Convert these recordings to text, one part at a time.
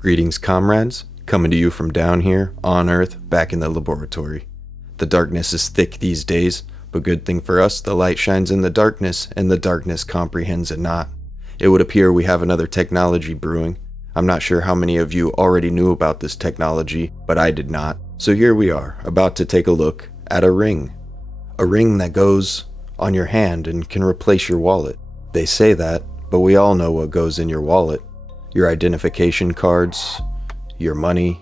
Greetings, comrades, coming to you from down here, on Earth, back in the laboratory. The darkness is thick these days, but good thing for us, the light shines in the darkness, and the darkness comprehends it not. It would appear we have another technology brewing. I'm not sure how many of you already knew about this technology, but I did not. So here we are, about to take a look at a ring. A ring that goes on your hand and can replace your wallet. They say that, but we all know what goes in your wallet. Your identification cards, your money.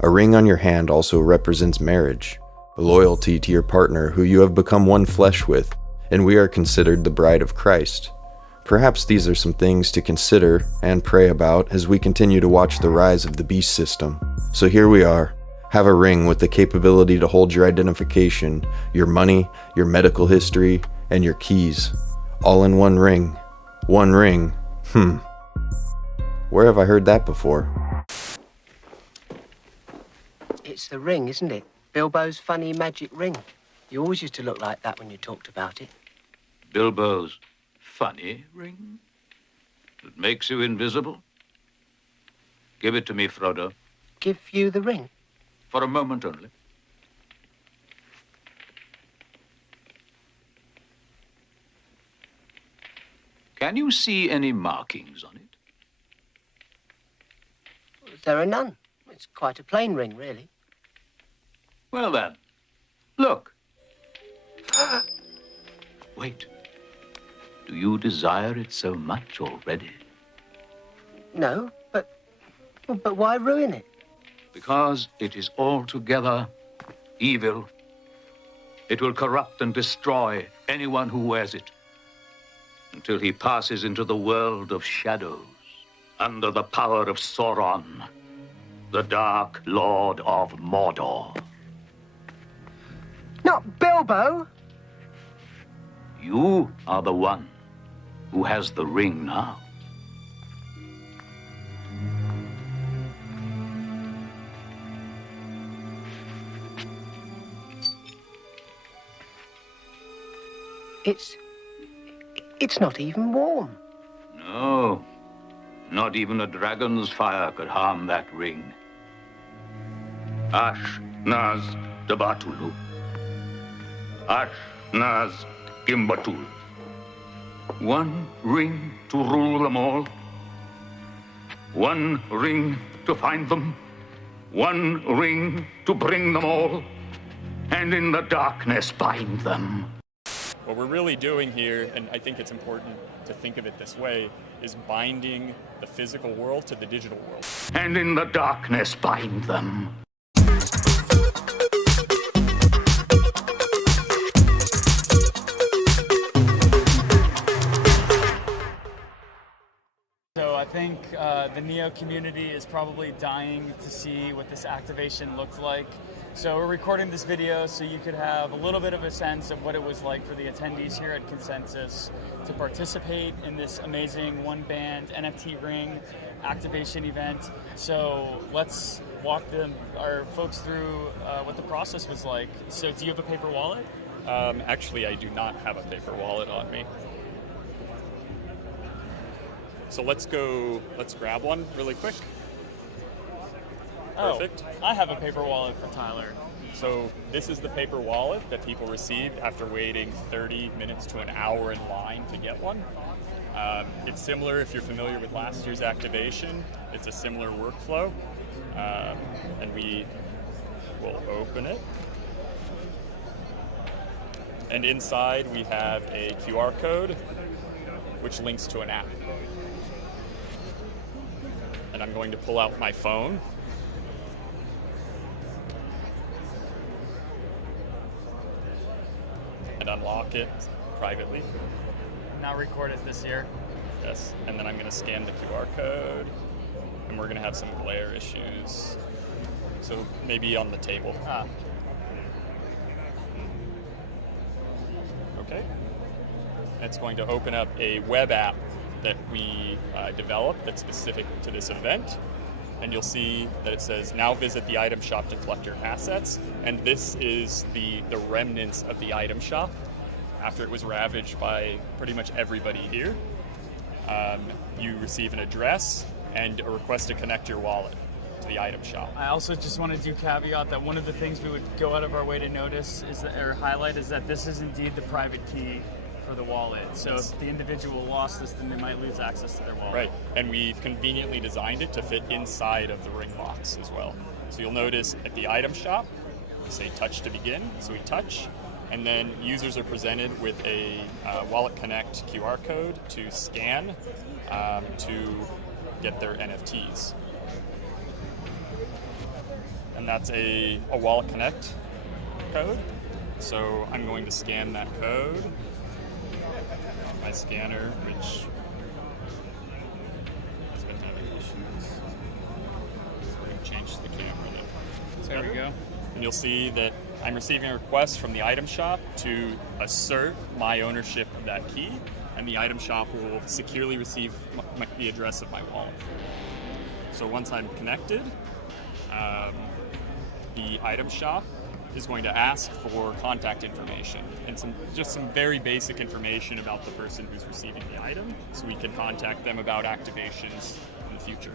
A ring on your hand also represents marriage, loyalty to your partner who you have become one flesh with, and we are considered the bride of Christ. Perhaps these are some things to consider and pray about as we continue to watch the rise of the beast system. So here we are, have a ring with the capability to hold your identification, your money, your medical history, and your keys, all in one ring. One ring, Where have I heard that before? It's the ring, isn't it? Bilbo's funny magic ring. You always used to look like that when you talked about it. Bilbo's funny ring? That makes you invisible? Give it to me, Frodo. Give you the ring? For a moment only. Can you see any markings on it? There are none. It's quite a plain ring, really. Well then, look. Wait. Do you desire it so much already? No, but why ruin it? Because it is altogether evil. It will corrupt and destroy anyone who wears it until he passes into the world of shadows under the power of Sauron, the Dark Lord of Mordor. Not Bilbo! You are the one who has the ring now. It's not even warm. No, not even a dragon's fire could harm that ring. Ash Naz Dabatulu. Ash Naz Gimbatul. One ring to rule them all. One ring to find them. One ring to bring them all. And in the darkness bind them. What we're really doing here, and I think it's important to think of it this way, is binding the physical world to the digital world. And in the darkness bind them. So I think the Neo community is probably dying to see what this activation looked like. So we're recording this video so you could have a little bit of a sense of what it was like for the attendees here at Consensus to participate in this amazing OneBand NFT ring activation event. So let's walk our folks through what the process was like. So do you have a paper wallet? Actually, I do not have a paper wallet on me. So let's grab one really quick. Perfect. Oh, I have a paper wallet for Tyler. So this is the paper wallet that people received after waiting 30 minutes to an hour in line to get one. It's similar if you're familiar with last year's activation. It's a similar workflow. And we will open it. And inside we have a QR code which links to an app. And I'm going to pull out my phone. And unlock it privately. Not recorded this year. Yes, and then I'm going to scan the QR code, and we're going to have some glare issues. So maybe on the table. Okay. It's going to open up a web app that we developed that's specific to this event. And you'll see that it says, now visit the item shop to collect your assets. And this is the remnants of the item shop after it was ravaged by pretty much everybody here. You receive an address and a request to connect your wallet to the item shop. I also just want to do caveat that one of the things we would go out of our way to notice is that, or highlight, is that this is indeed the private key for the wallet. So if the individual lost this, then they might lose access to their wallet. Right, and we've conveniently designed it to fit inside of the ring box as well. So you'll notice at the item shop, we say touch to begin, so we touch, and then users are presented with a Wallet Connect QR code to scan to get their NFTs. And that's a Wallet Connect code. So I'm going to scan that code. My scanner, which has been having issues. So we're going to change the camera. There we go. And you'll see that I'm receiving a request from the item shop to assert my ownership of that key, and the item shop will securely receive the address of my wallet. So once I'm connected, the item shop is going to ask for contact information and just some very basic information about the person who's receiving the item, so we can contact them about activations in the future.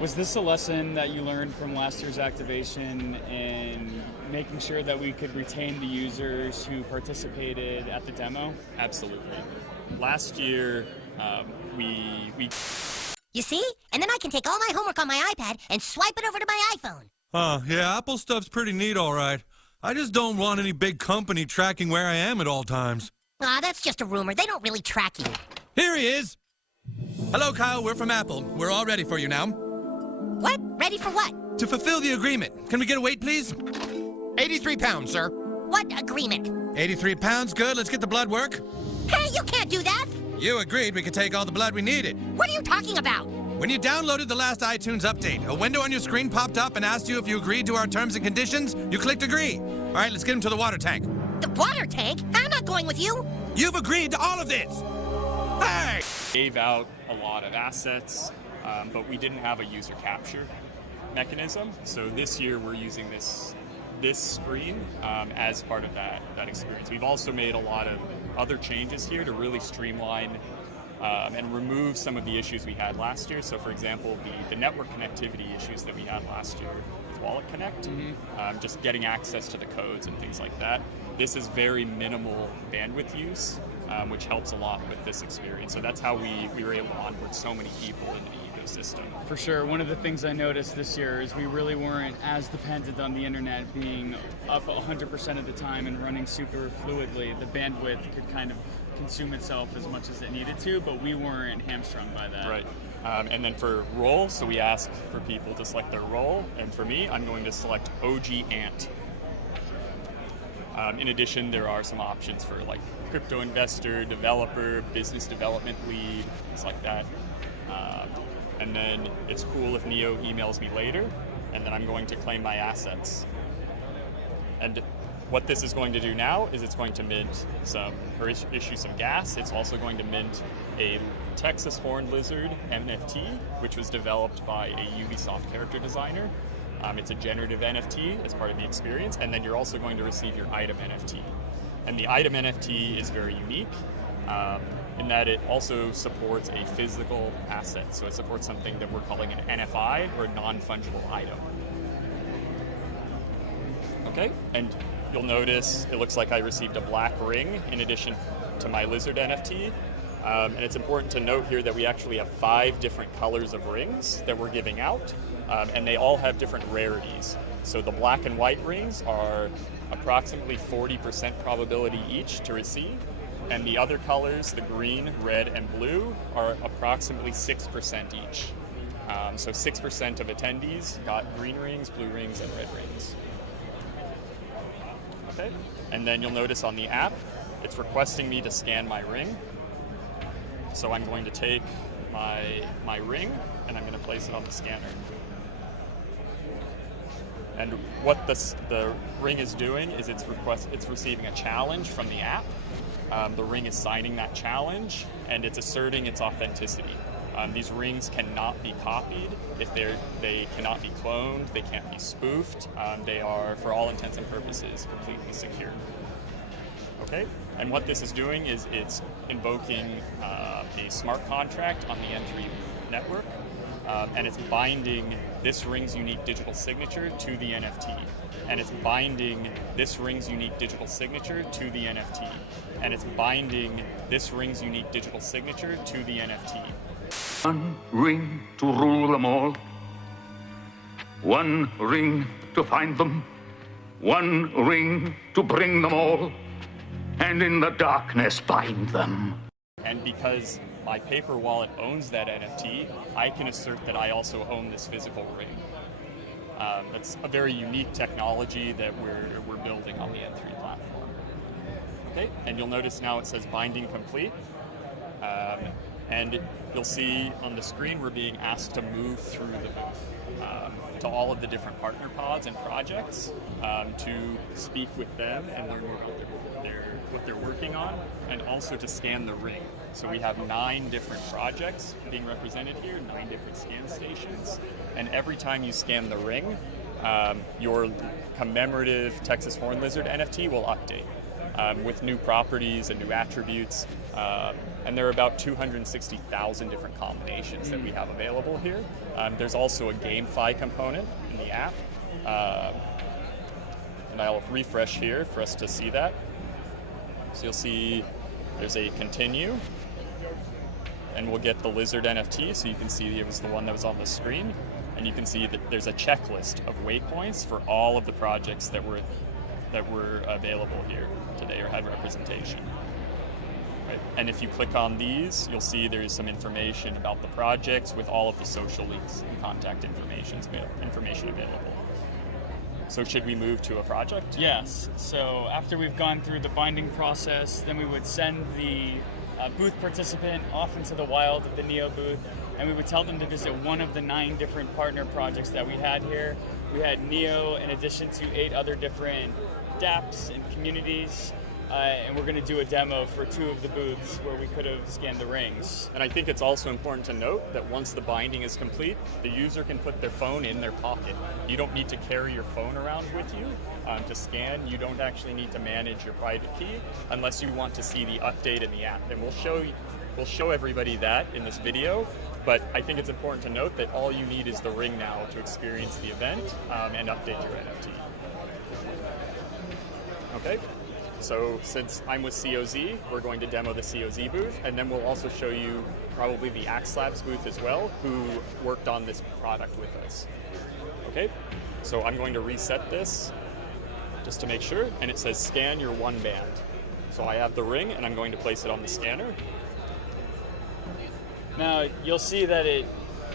Was this a lesson that you learned from last year's activation in making sure that we could retain the users who participated at the demo? Absolutely. Last year, we You see? And then I can take all my homework on my iPad and swipe it over to my iPhone. Yeah, Apple stuff's pretty neat, all right. I just don't want any big company tracking where I am at all times. That's just a rumor. They don't really track you. Here he is. Hello, Kyle. We're from Apple. We're all ready for you now. What? Ready for what? To fulfill the agreement. Can we get a weight, please? 83 pounds, sir. What agreement? 83 pounds, good. Let's get the blood work. Hey, you can't do that! You agreed we could take all the blood we needed. What are you talking about? When you downloaded the last iTunes update, a window on your screen popped up and asked you if you agreed to our terms and conditions. You clicked agree. All right, let's get him to the water tank. The water tank? I'm not going with you. You've agreed to all of this. Hey! gave out a lot of assets, but we didn't have a user capture mechanism. So this year we're using this screen as part of that experience. We've also made a lot of other changes here to really streamline and remove some of the issues we had last year. So for example, the network connectivity issues that we had last year with Wallet Connect, just getting access to the codes and things like that. This is very minimal bandwidth use, which helps a lot with this experience. So that's how we were able to onboard so many people into the ecosystem. For sure. One of the things I noticed this year is we really weren't as dependent on the internet being up 100% of the time and running super fluidly. The bandwidth could kind of consume itself as much as it needed to, but we weren't hamstrung by that. Right. And then for role, so we ask for people to select their role, and for me, I'm going to select OG Ant. In addition, there are some options for like crypto investor, developer, business development lead, things like that. And then it's cool if Neo emails me later, and then I'm going to claim my assets. And what this is going to do now is it's going to mint issue some gas. It's also going to mint a Texas Horned Lizard NFT, which was developed by a Ubisoft character designer. It's a generative NFT as part of the experience, and then you're also going to receive your item NFT. And the item NFT is very unique in that it also supports a physical asset. So it supports something that we're calling an NFI, or a non-fungible item. Okay, and you'll notice it looks like I received a black ring in addition to my lizard NFT. And it's important to note here that we actually have 5 different colors of rings that we're giving out, and they all have different rarities. So the black and white rings are approximately 40% probability each to receive, and the other colors, the green, red, and blue, are approximately 6% each. So 6% of attendees got green rings, blue rings, and red rings. Okay, and then you'll notice on the app, it's requesting me to scan my ring. So I'm going to take my ring and I'm going to place it on the scanner. And what the ring is doing is it's receiving a challenge from the app. The ring is signing that challenge and it's asserting its authenticity. These rings cannot be copied. They cannot be cloned. They can't be spoofed. They are, for all intents and purposes, completely secure. Okay, and what this is doing is it's invoking a smart contract on the N3 network, and it's binding this ring's unique digital signature to the NFT. And it's binding this ring's unique digital signature to the NFT. And it's binding this ring's unique digital signature to the NFT. One ring to rule them all. One ring to find them. One ring to bring them all. And in the darkness bind them. And because my paper wallet owns that NFT, I can assert that I also own this physical ring. It's a very unique technology that we're building on the N3 platform. Okay, and you'll notice now it says binding complete. And you'll see on the screen we're being asked to move through the booth to all of the different partner pods and projects to speak with them and learn more about what they're working on, and also to scan the ring. So we have 9 different projects being represented here, 9 different scan stations, and every time you scan the ring, your commemorative Texas horn lizard NFT will update with new properties and new attributes. And there are about 260,000 different combinations that we have available here. There's also a GameFi component in the app. And I'll refresh here for us to see that. So you'll see there's a continue, and we'll get the lizard NFT, so you can see it was the one that was on the screen. And you can see that there's a checklist of waypoints for all of the projects that were available here today or had representation. Right. And if you click on these, you'll see there's some information about the projects with all of the social links and contact information available. So should we move to a project? Yes. So after we've gone through the binding process, then we would send the booth participant off into the wild of the NEO booth, and we would tell them to visit one of the 9 different partner projects that we had here. We had NEO in addition to 8 other different dApps and communities. And we're going to do a demo for 2 of the booths where we could have scanned the rings. And I think it's also important to note that once the binding is complete, the user can put their phone in their pocket. You don't need to carry your phone around with you to scan. You don't actually need to manage your private key unless you want to see the update in the app. And we'll show everybody that in this video. But I think it's important to note that all you need is the ring now to experience the event and update your NFT. Okay. So since I'm with COZ, we're going to demo the COZ booth, and then we'll also show you probably the Axe Labs booth as well, who worked on this product with us. Okay, so I'm going to reset this just to make sure, and it says scan your OneBand. So I have the ring, and I'm going to place it on the scanner. Now you'll see that it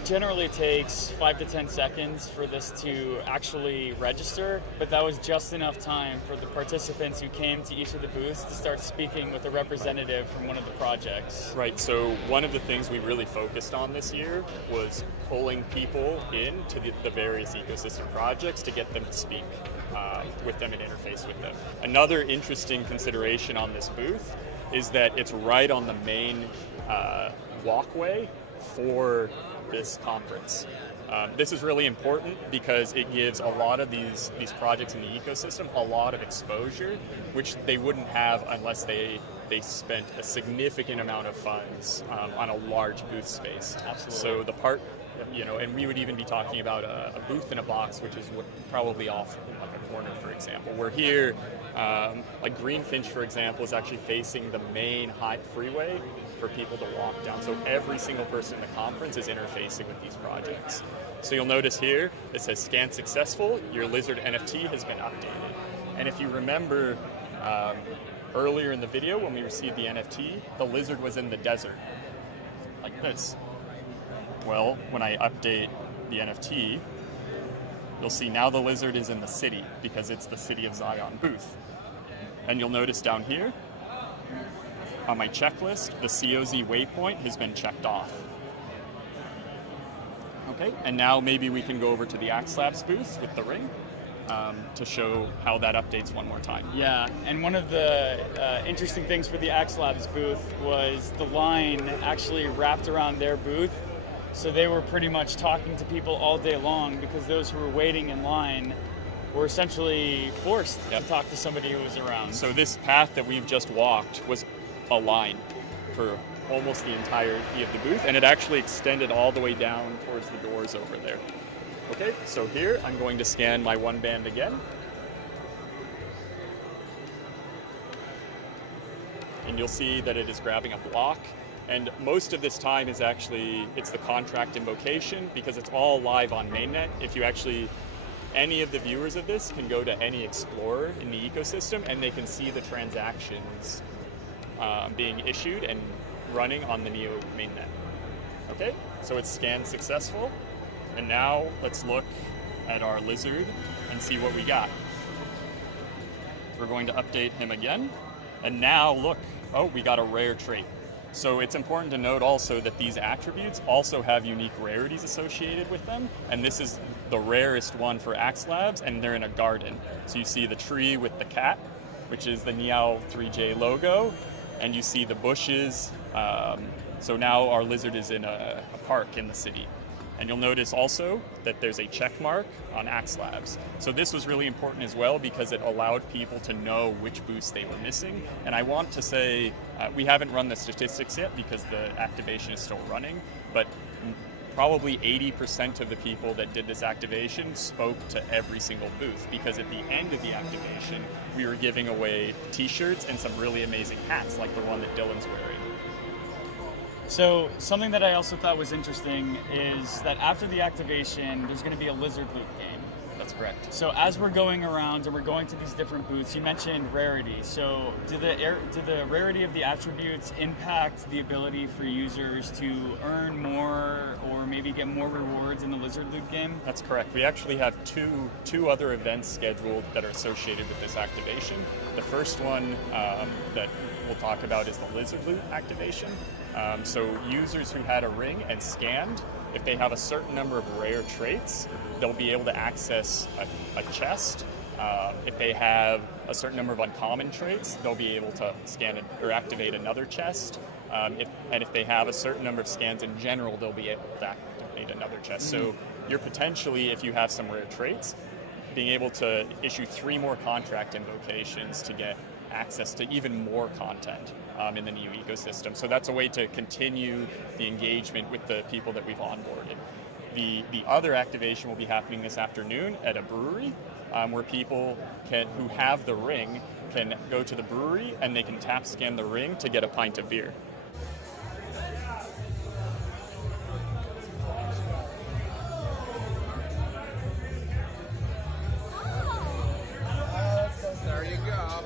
generally takes 5 to 10 seconds for this to actually register, but that was just enough time for the participants who came to each of the booths to start speaking with a representative from one of the projects. Right, so one of the things we really focused on this year was pulling people into the various ecosystem projects to get them to speak with them and interface with them. Another interesting consideration on this booth is that it's right on the main walkway for this conference. This is really important because it gives a lot of these projects in the ecosystem a lot of exposure, which they wouldn't have unless they spent a significant amount of funds on a large booth space. Absolutely. So the and we would even be talking about a booth in a box, which is probably off in like a corner, for example. We're here, like Greenfinch, for example, is actually facing the main Hype freeway for people to walk down. So every single person in the conference is interfacing with these projects. So you'll notice here, it says scan successful, your lizard NFT has been updated. And if you remember earlier in the video when we received the NFT, the lizard was in the desert, like this. Well, when I update the NFT, you'll see now the lizard is in the city because it's the City of Zion booth. And you'll notice down here, on my checklist, the COZ waypoint has been checked off. Okay, and now maybe we can go over to the Axe Labs booth with the ring to show how that updates one more time. Yeah, and one of the interesting things for the Axe Labs booth was the line actually wrapped around their booth. So they were pretty much talking to people all day long because those who were waiting in line were essentially forced to talk to somebody who was around. So this path that we've just walked was a line for almost the entirety of the booth, and it actually extended all the way down towards the doors over there. Okay, so here I'm going to scan my OneBand again. And you'll see that it is grabbing a block. And most of this time is actually, it's the contract invocation because it's all live on mainnet. If you actually, any of the viewers of this can go to any explorer in the ecosystem and they can see the transactions being issued and running on the Neo mainnet. Okay, so it's scanned successful. And now let's look at our lizard and see what we got. We're going to update him again. And now look, oh, we got a rare trait. So it's important to note also that these attributes also have unique rarities associated with them. And this is the rarest one for Axe Labs, and they're in a garden. So you see the tree with the cat, which is the Niao 3J logo, and you see the bushes. So now our lizard is in a park in the city. And you'll notice also that there's a check mark on Axe Labs. So this was really important as well because it allowed people to know which boosts they were missing. And I want to say, we haven't run the statistics yet because the activation is still running, but probably 80% of the people that did this activation spoke to every single booth because at the end of the activation, we were giving away t-shirts and some really amazing hats like the one that Dylan's wearing. So something that I also thought was interesting is that after the activation, there's going to be a lizard loop game. That's correct. So as we're going around and we're going to these different booths, you mentioned rarity. So do the rarity of the attributes impact the ability for users to earn more or maybe get more rewards in the lizard loop game? That's correct. We actually have two other events scheduled that are associated with this activation. The first one that we'll talk about is the lizard loop activation. So users who had a ring and scanned, if they have a certain number of rare traits, they'll be able to access a chest. If they have a certain number of uncommon traits, they'll be able to scan or activate another chest. If they have a certain number of scans in general, they'll be able to activate another chest. So you're potentially, if you have some rare traits, being able to issue 3 more contract invocations to get access to even more content in the Neo ecosystem. So that's a way to continue the engagement with the people that we've onboarded. The other activation will be happening this afternoon at a brewery where people who have the ring can go to the brewery and they can tap scan the ring to get a pint of beer. There you go.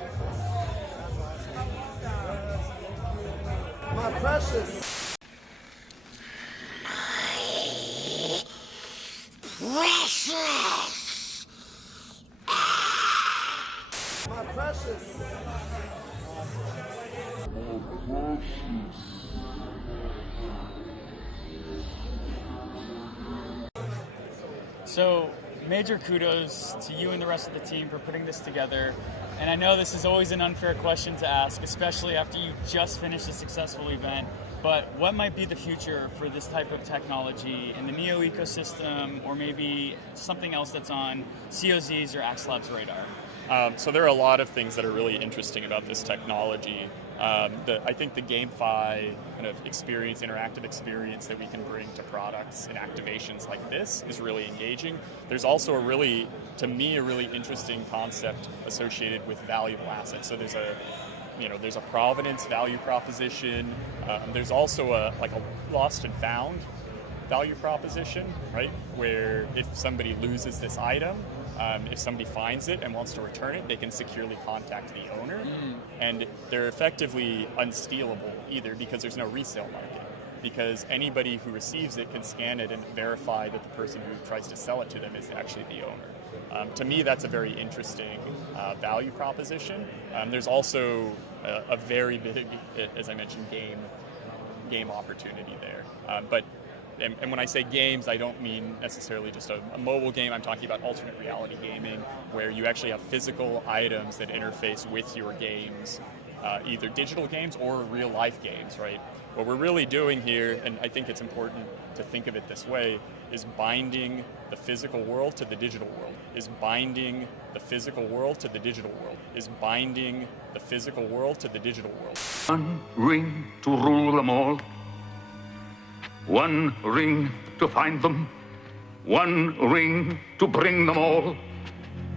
My precious. Precious! My precious. So major kudos to you and the rest of the team for putting this together. And I know this is always an unfair question to ask, especially after you just finished a successful event. But what might be the future for this type of technology in the Neo ecosystem, or maybe something else that's on COZ's or Axe Labs' radar? So there are a lot of things that are really interesting about this technology. I think the GameFi kind of experience, interactive experience that we can bring to products and activations like this is really engaging. There's also a really interesting concept associated with valuable assets. So there's a provenance value proposition. There's also a lost and found value proposition, right? Where if somebody loses this item, if somebody finds it and wants to return it, they can securely contact the owner. And they're effectively unstealable either because there's no resale market. Because anybody who receives it can scan it and verify that the person who tries to sell it to them is actually the owner. To me, that's a very interesting value proposition. There's also a very big, as I mentioned, game opportunity there. And when I say games, I don't mean necessarily just a mobile game. I'm talking about alternate reality gaming, where you actually have physical items that interface with your games, either digital games or real-life games, right? What we're really doing here, and I think it's important to think of it this way is binding the physical world to the digital world, is binding the physical world to the digital world, is binding the physical world to the digital world. One ring to rule them all. One ring to find them. One ring to bring them all.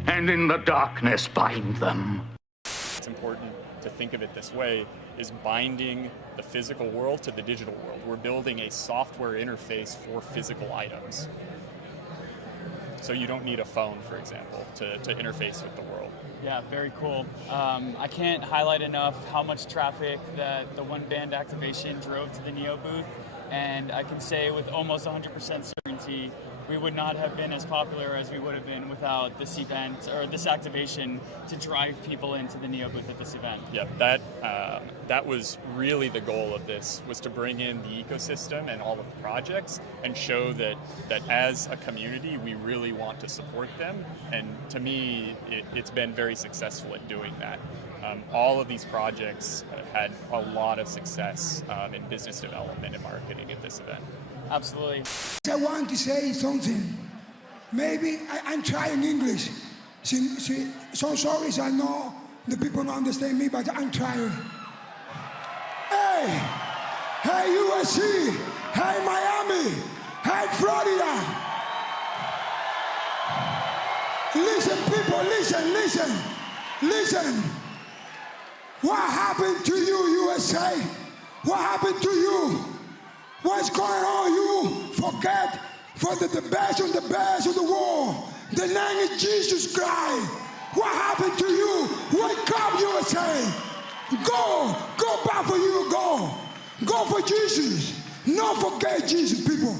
And in the darkness bind them. It's important to think of it this way, is binding the physical world to the digital world. We're building a software interface for physical items. So you don't need a phone, for example, to interface with the world. Yeah, very cool. I can't highlight enough how much traffic that the OneBand activation drove to the Neo booth, and I can say with almost 100% certainty, we would not have been as popular as we would have been without this event or this activation to drive people into the Neo booth at this event. Yeah, that was really the goal of this, was to bring in the ecosystem and all of the projects and show that as a community, we really want to support them. And to me, it's been very successful at doing that. All of these projects have had a lot of success in business development and marketing at this event. Absolutely. I want to say something. Maybe I'm trying English. So sorry, I know the people don't understand me, but I'm trying. Hey, USC. Hey, Miami. Hey, Florida. Listen, people, listen. What happened to you, USA? What happened to you? What's going on? You forget for the best of the world. The name is Jesus Christ. What happened to you? Wake up, USA. Go back for you. Go for Jesus. Don't forget Jesus, people.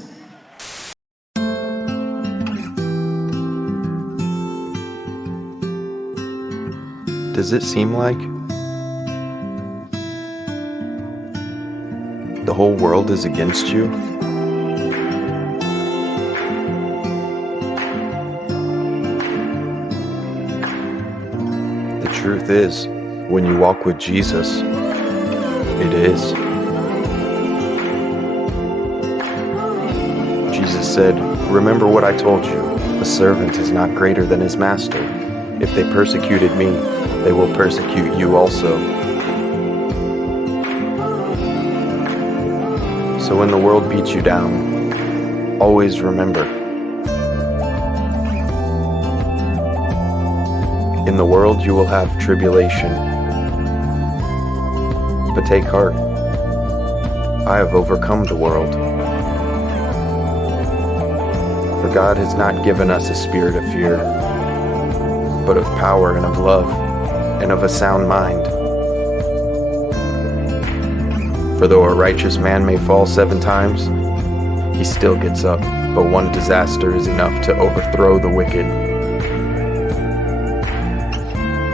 Does it seem like the whole world is against you? The truth is, when you walk with Jesus, it is. Jesus said, "Remember what I told you, a servant is not greater than his master. If they persecuted me, they will persecute you also." So when the world beats you down, always remember, in the world you will have tribulation. But take heart, I have overcome the world. For God has not given us a spirit of fear, but of power and of love and of a sound mind. For though a righteous man may fall 7 times, he still gets up, but one disaster is enough to overthrow the wicked.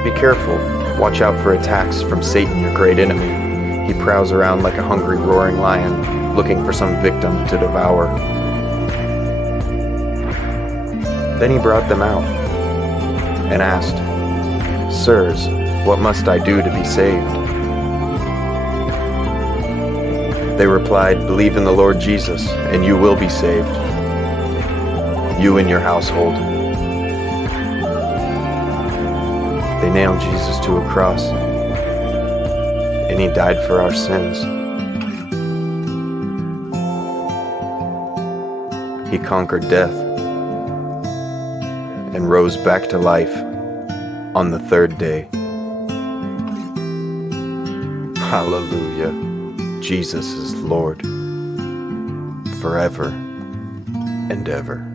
Be careful, watch out for attacks from Satan, your great enemy. He prowls around like a hungry, roaring lion, looking for some victim to devour. Then he brought them out and asked, "Sirs, what must I do to be saved?" They replied, "Believe in the Lord Jesus, and you will be saved, you and your household." They nailed Jesus to a cross, and he died for our sins. He conquered death and rose back to life on the 3rd day. Hallelujah. Jesus is Lord forever and ever.